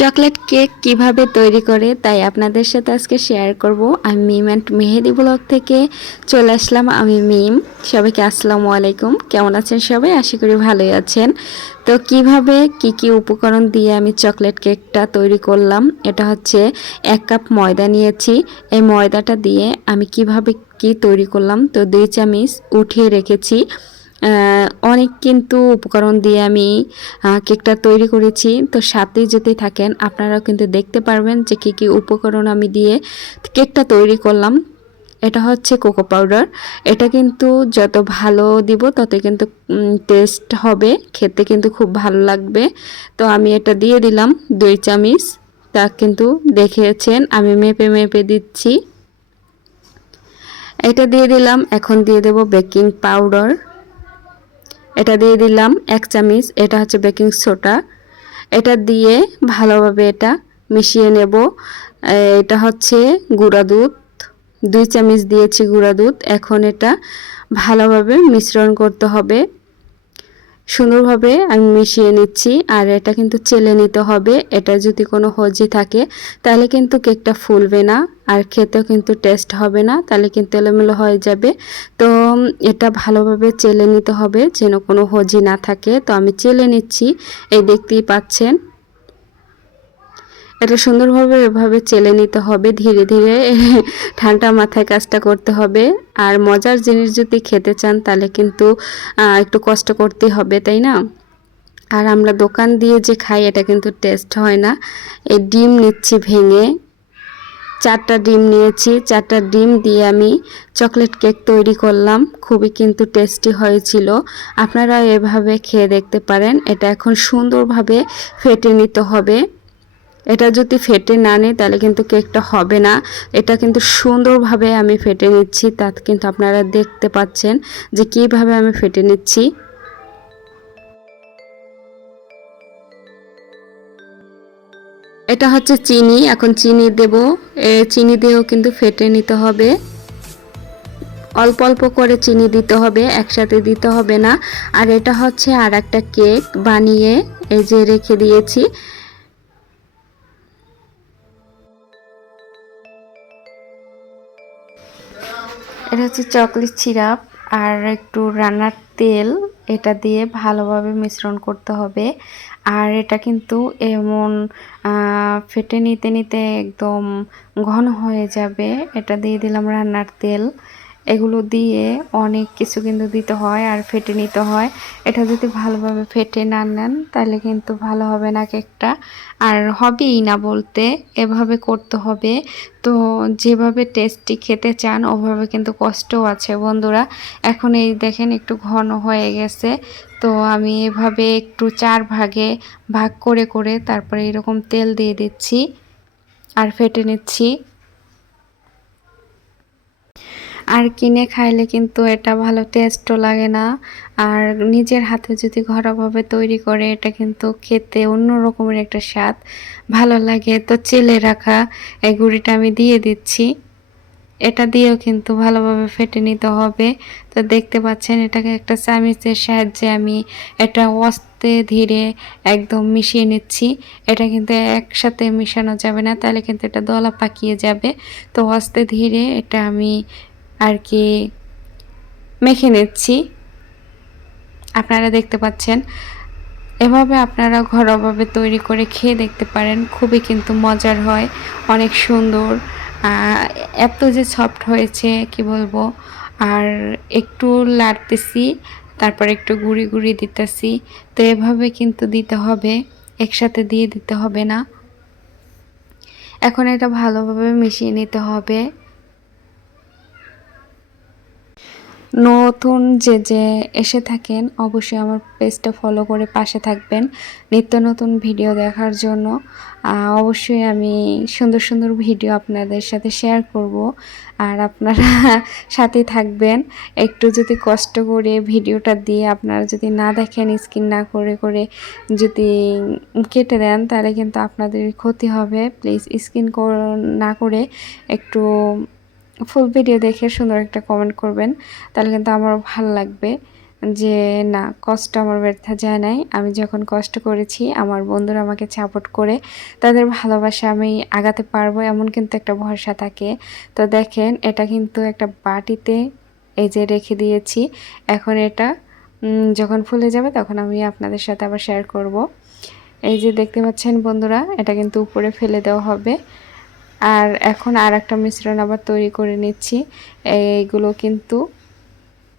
Chocolate cake কিভাবে তৈরি করে তাই আপনাদের সাথে আজকে শেয়ার করব। আমি মিম অ্যান্ড মেহেদি ব্লগ থেকে চলে আসলাম। আমি মিম। সবাইকে আসসালামু আলাইকুম। কেমন আছেন সবাই? আশা করি ভালোই আছেন। তো কিভাবে কি উপকরণ দিয়ে আমি চকলেট কেকটা তৈরি করলাম, এটা হচ্ছে 1 কাপ ময়দা নিয়েছি। এই ময়দাটা দিয়ে আমি কিভাবে কি তৈরি করলাম, তো 2 চামচ উঠিয়ে রেখেছি। অনেক কিন্তু উপকরণ দিয়ে আমি কেকটা তৈরি করেছি। তো সাথেই যদি থাকেন আপনারাও কিন্তু দেখতে পারবেন যে কি উপকরণ আমি দিয়ে কেকটা তৈরি করলাম। এটা হচ্ছে কোকো পাউডার। এটা কিন্তু যত ভালো দিব তত কিন্তু টেস্ট হবে, খেতে কিন্তু খুব ভালো লাগবে। তো আমি এটা দিয়ে দিলাম 2 চামচ। তা কিন্তু দেখেছেন আমি মেপে মেপে দিচ্ছি। এটা দিয়ে দিলাম। এখন দিয়ে দেব বেকিং পাউডার। এটা দিয়ে দিলাম 1 চামচ। এটা হচ্ছে বেকিং সোডা। এটা দিয়ে ভালোভাবে এটা মিশিয়ে নেব। এটা হচ্ছে গুঁড়া দুধ, 2 চামচ দিয়েছি গুঁড়া দুধ। এখন এটা ভালোভাবে মিশ্রণ করতে হবে। সুন্দরভাবে আমি মিশিয়ে নিচ্ছি। আর এটা কিন্তু চেলে নিতে হবে। এটা যদি কোনো হজি থাকে তাহলে কিন্তু কেকটা ফুলবে না, আর খেতেও কিন্তু টেস্ট হবে না, তাহলে কিন্তু এলোমেলো হয়ে যাবে। তো এটা ভালোভাবে চেলে নিতে হবে যেন কোনো হজি না থাকে। তো আমি চেলে নিচ্ছি, এই দেখতেই পাচ্ছেন। এটা সুন্দরভাবে এভাবে চেলে নিতে হবে ধীরে ধীরে। ঠান্ডা মাথায় কাজটা করতে হবে। আর মজার জিনিস যদি খেতে চান তাহলে কিন্তু একটু কষ্ট করতে হবে, তাই না? আর আমরা দোকান দিয়ে যে খাই এটা কিন্তু টেস্ট হয় না। এই ডিম নিচ্ছি ভেঙে, 4টা ডিম নিয়েছি। 4টা ডিম দিয়ে আমি চকলেট কেক তৈরি করলাম। খুবই কিন্তু টেস্টি হয়েছিল। আপনারা এভাবে খেয়ে দেখতে পারেন। এটা এখন সুন্দরভাবে ফেটে নিতে হবে। এটা যদি ফেটে না নেই তাহলে কিন্তু কেকটা হবে না। এটা কিন্তু সুন্দরভাবে আমি ফেটে নিচ্ছি, তা কিন্তু আপনারা দেখতে পাচ্ছেন যে কিভাবে আমি ফেটে নিচ্ছি। এটা হচ্ছে চিনি। এখন চিনি দেব। চিনি দিয়েও কিন্তু ফেটে নিতে হবে। অল্প অল্প করে চিনি দিতে হবে, একসাথে দিতে হবে না। আর এটা হচ্ছে আর একটা কেক বানিয়ে এই যে রেখে দিয়েছি। এটা হচ্ছে চকলেট সিরাপ আর একটু রান্নার তেল। এটা দিয়ে ভালোভাবে মিশ্রণ করতে হবে। আর এটা কিন্তু এমন ফেটে নিতে নিতে একদম ঘন হয়ে যাবে। এটা দিয়ে দিলাম রান্নার তেল। এগুলো দিয়ে অনেক কিছু কিন্তু দিতে হয় আর ফেটে নিতে হয়। এটা যদি ভালোভাবে ফেটে না নেন তাহলে কিন্তু ভালো হবে না কেকটা, আর হবেই না বলতে, এভাবে করতে হবে। তো যেভাবে টেস্টি খেতে চান ওভাবে কিন্তু কষ্টও আছে বন্ধুরা। এখন এই দেখেন একটু ঘন হয়ে গেছে। তো আমি এভাবে একটু 4 ভাগে ভাগ করে করে তারপরে এরকম তেল দিয়ে দিচ্ছি আর ফেটে নিচ্ছি। আর কিনে খাইলে কিন্তু এটা ভালো টেস্টও লাগে না। আর নিজের হাতে যদি ঘরোয়াভাবে তৈরি করে এটা কিন্তু খেতে অন্য রকমের একটা স্বাদ ভালো লাগে। তো চেলে রাখা এই গুঁড়িটা আমি দিয়ে দিচ্ছি। এটা দিয়েও কিন্তু ভালোভাবে ফেটে নিতে হবে। তো দেখতে পাচ্ছেন এটাকে একটা চামিচের সাহায্যে আমি এটা আস্তে ধীরে একদম মিশিয়ে নিচ্ছি। এটা কিন্তু একসাথে মিশানো যাবে না, তাহলে কিন্তু এটা দলা পাকিয়ে যাবে। তো আস্তে ধীরে এটা আমি আর কি মেখে নিচ্ছি। আপনারা দেখতে পাচ্ছেন। এভাবে আপনারা ঘরোয়াভাবে তৈরি করে খেয়ে দেখতে পারেন। খুবই কিন্তু মজার হয়, অনেক সুন্দর। এত যে সফট হয়েছে কি বলবো। আর একটু লাড়তেছি, তারপর একটু গুঁড়ি গুঁড়ি দিতেছি। তো এভাবে কিন্তু দিতে হবে, একসাথে দিয়ে দিতে হবে না। এখন এটা ভালোভাবে মিশিয়ে নিতে হবে। নতুন যে এসে থাকেন অবশ্যই আমার পেজটা ফলো করে পাশে থাকবেন নিত্য নতুন ভিডিও দেখার জন্য। অবশ্যই আমি সুন্দর সুন্দর ভিডিও আপনাদের সাথে শেয়ার করব, আর আপনারা সাথে থাকবেন। একটু যদি কষ্ট করে ভিডিওটা দিয়ে আপনারা যদি না দেখেন, স্কিন না করে করে যদি কেটে দেন তাহলে কিন্তু আপনাদের ক্ষতি হবে। প্লিজ স্কিন না করে একটু ফুল ভিডিও দেখে সুন্দর একটা কমেন্ট করবেন, তাহলে কিন্তু আমারও ভালো লাগবে। যে না, কষ্ট আমার ব্যর্থ যায় নাই। আমি যখন কষ্ট করেছি আমার বন্ধুরা আমাকে সাপোর্ট করে তাদের ভালোবাসা আমি আগাতে পারবো এমন কিন্তু একটা ভরসা থাকে। তো দেখেন এটা কিন্তু একটা বাটিতে এই যে রেখে দিয়েছি। এখন এটা যখন ফুলে যাবে তখন আমি আপনাদের সাথে আবার শেয়ার করব। এই যে দেখতে পাচ্ছেন বন্ধুরা, এটা কিন্তু উপরে ফেলে দেওয়া হবে। আর এখন আরেকটা মিশ্রণ আবার তৈরি করে নিচ্ছি। এইগুলো কিন্তু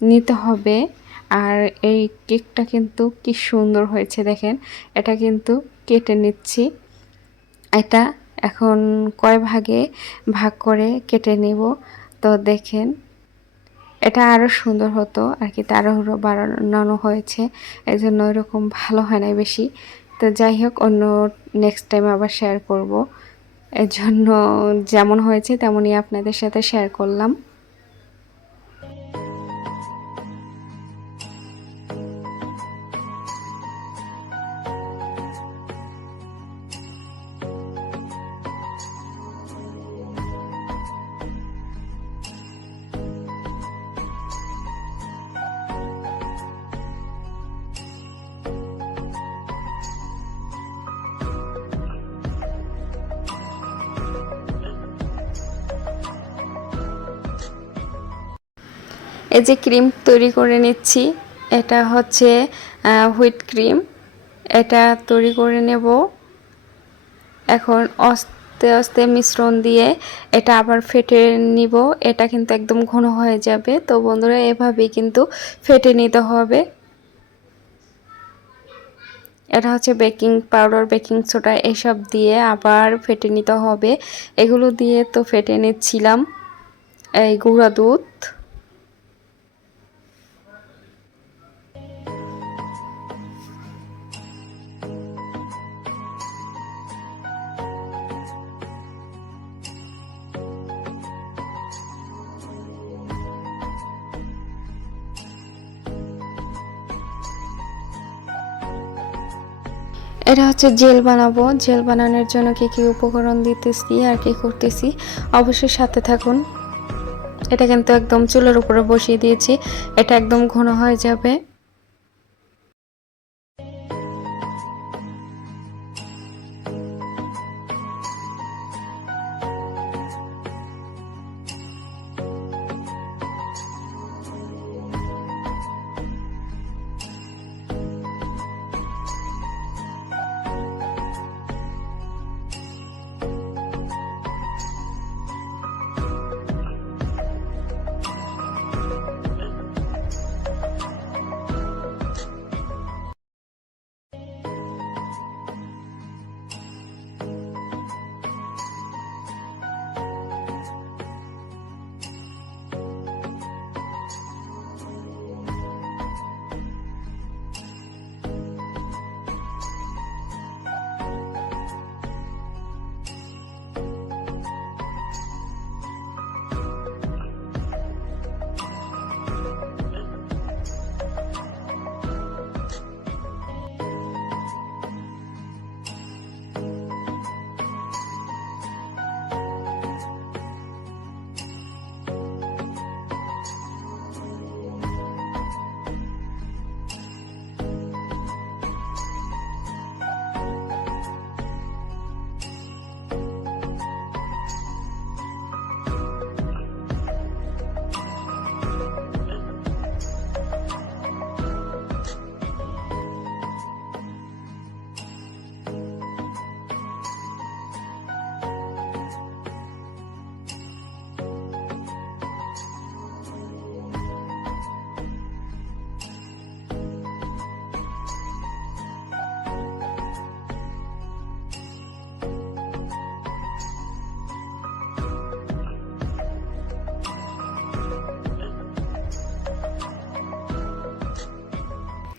নিতে হবে। আর এই কেকটা কিন্তু কি সুন্দর হয়েছে দেখেন। এটা কিন্তু কেটে নিচ্ছি। এটা এখন কয় ভাগে ভাগ করে কেটে নিব। তো দেখেন এটা আরও সুন্দর হতো আর কি, তাড়াহুড়ো বানানো হয়েছে এজন্য এরকম ভালো হয় না বেশি। তো যাই হোক, অন্য নেক্সট টাইম আবার শেয়ার করব। এর জন্য যেমন হয়েছে তেমনই আপনাদের সাথে শেয়ার করলাম। এই যে ক্রিম তৈরি করে নিচ্ছি, এটা হচ্ছে হুইট ক্রিম। এটা তৈরি করে নেব। এখন আস্তে আস্তে মিশ্রণ দিয়ে এটা আবার ফেটে নিব। এটা কিন্তু একদম ঘন হয়ে যাবে। তো বন্ধুরা এভাবেই কিন্তু ফেটে নিতে হবে। এটা হচ্ছে বেকিং পাউডার, বেকিং সোডা এসব দিয়ে আবার ফেটে নিতে হবে। এগুলো দিয়ে তো ফেটে নিচ্ছিলাম। এই গুঁড়া দুধ, এটা হচ্ছে জেল বানাবো। জেল বানানোর জন্য কি কি উপকরণ দিতেছি আর কি করতেছি অবশ্যই সাথে থাকুন। এটা কিন্তু একদম চুলার উপরে বসিয়ে দিয়েছি। এটা একদম ঘন হয়ে যাবে।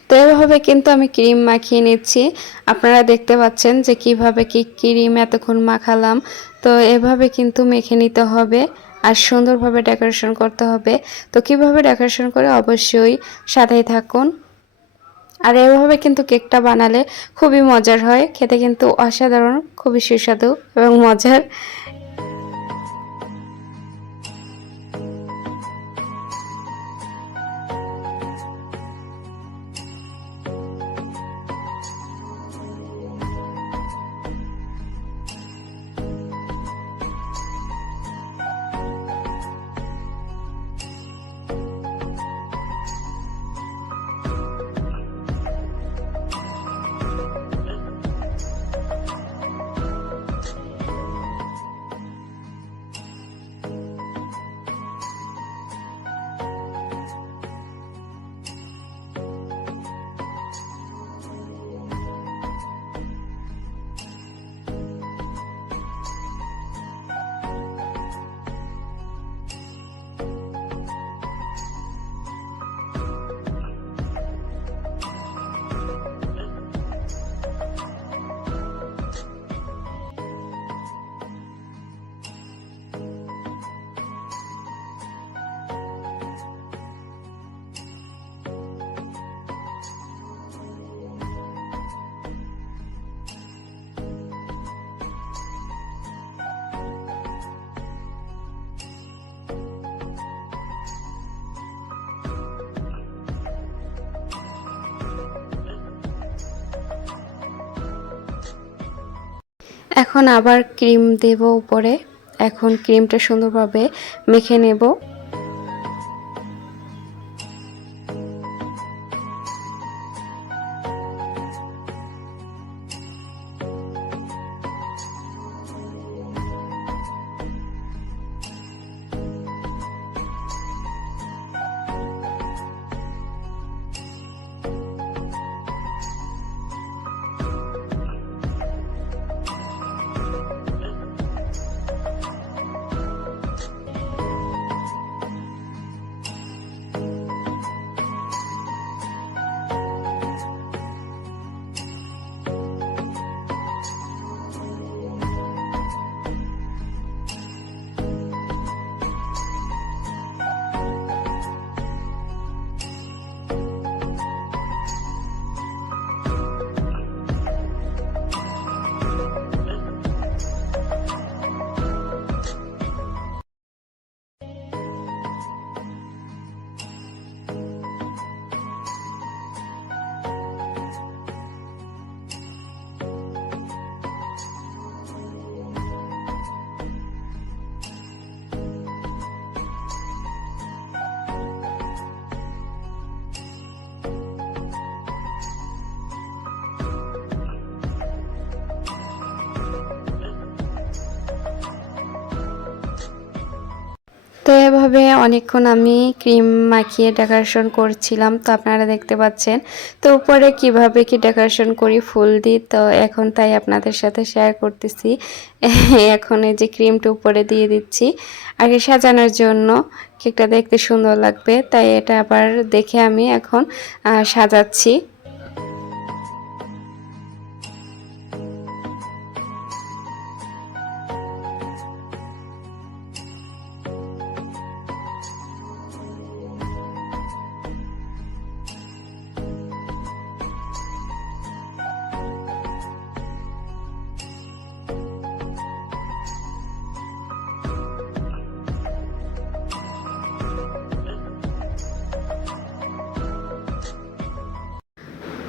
তো এভাবে কিন্তু আমি ক্রিম মাখিয়ে নিচ্ছি। আপনারা দেখতে পাচ্ছেন যে কিভাবে কি ক্রিম এতক্ষণ মাখালাম। তো এভাবে কিন্তু মেখে নিতে হবে আর সুন্দরভাবে ডেকোরেশন করতে হবে। তো কিভাবে ডেকোরেশন করে অবশ্যই সাথেই থাকুন। আর এভাবে কিন্তু কেকটা বানালে খুবই মজার হয়, খেতে কিন্তু অসাধারণ, খুবই সুস্বাদু এবং মজার। এখন আবার ক্রিম দেব উপরে। এখন ক্রিমটা সুন্দরভাবে মেখে নেব। তো এভাবে অনেকক্ষণ আমি ক্রিম মাখিয়ে ডেকোরেশন করছিলাম। তো আপনারা দেখতে পাচ্ছেন তো উপরে কিভাবে কি ডেকোরেশন করি ফুল দিই। তো এখন তাই আপনাদের সাথে শেয়ার করতেছি। এখন এই যে ক্রিমটা উপরে দিয়ে দিচ্ছি আগে সাজানোর জন্য, কেকটা দেখতে সুন্দর লাগবে, তাই এটা আবার দেখে আমি এখন সাজাচ্ছি।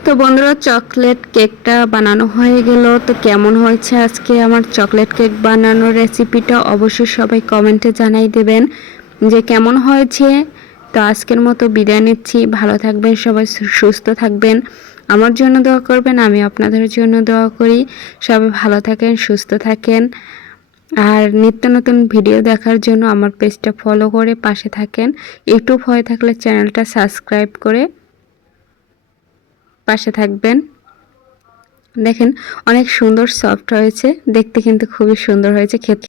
তো বন্ধুরা চকলেট কেকটা বানানো হয়ে গেল। তো কেমন হয়েছে আজকে আমার চকলেট কেক বানানোর রেসিপিটা অবশ্যই সবাই কমেন্টে জানাই দেবেন যে কেমন হয়েছে। তো আজকের মতো বিদায় নিচ্ছি। ভালো থাকবেন সবাই, সুস্থ থাকবেন, আমার জন্য দোয়া করবেন, আমি আপনাদের জন্য দোয়া করি। সবাই ভালো থাকেন, সুস্থ থাকেন। আর নিত্য নতুন ভিডিও দেখার জন্য আমার পেজটা ফলো করে পাশে থাকেন। ইউটিউব হয়ে থাকলে চ্যানেলটা সাবস্ক্রাইব করে পাশে থাকবেন। দেখেন অনেক সুন্দর সফট হয়েছে, দেখতে কিন্তু খুবই সুন্দর হয়েছে, খেতে